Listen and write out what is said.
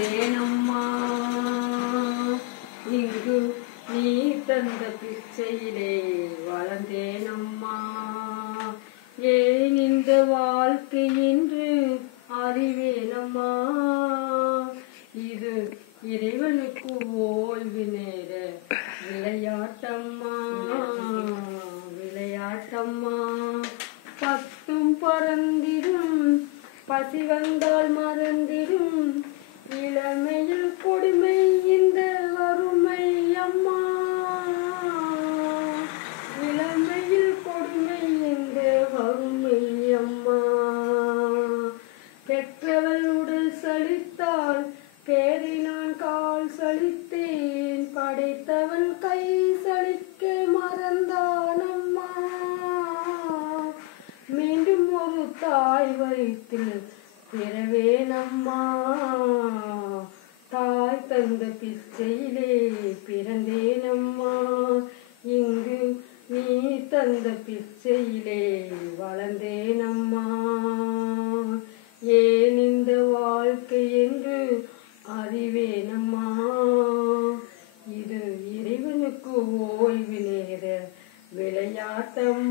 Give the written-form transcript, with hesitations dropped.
பிறந்தேனம்மா இங்கு நீ தந்த பிச்சையிலே வளர்ந்தேனம்மா. ஏன் இந்த வாழ்க்கை என்று அறிவேனம்மா. இது இறைவனுக்கு ஓய்வு நேர விளையாட்டம்மா விளையாட்டம்மா. பத்தும் பறந்திடும் பசி வந்தால் மறந்திடும் இளமையில் கொடுமை இந்த வறுமை அம்மா. இளமையில் கொடுமை இந்த வறுமை அம்மா. பெற்றவள் உடல் சலித்தால் பேரை நான் கால் சலித்தேன். படைத்தவன் கை சலிக்க மறந்தான் அம்மா. மீண்டும் ஒரு தாய் வயிற்றில் பிறவேனம்மா. தாய் தந்த பிச்சையிலே பிறந்தேனம்மா. இங்கு நீ தந்த பிச்சையிலே வளர்ந்தேனம்மா. ஏன் இந்த வாழ்க்கை என்று அறிவேனம்மா. இது இறைவனுக்கு ஓய்வு நேர விளையாட்டம்மா.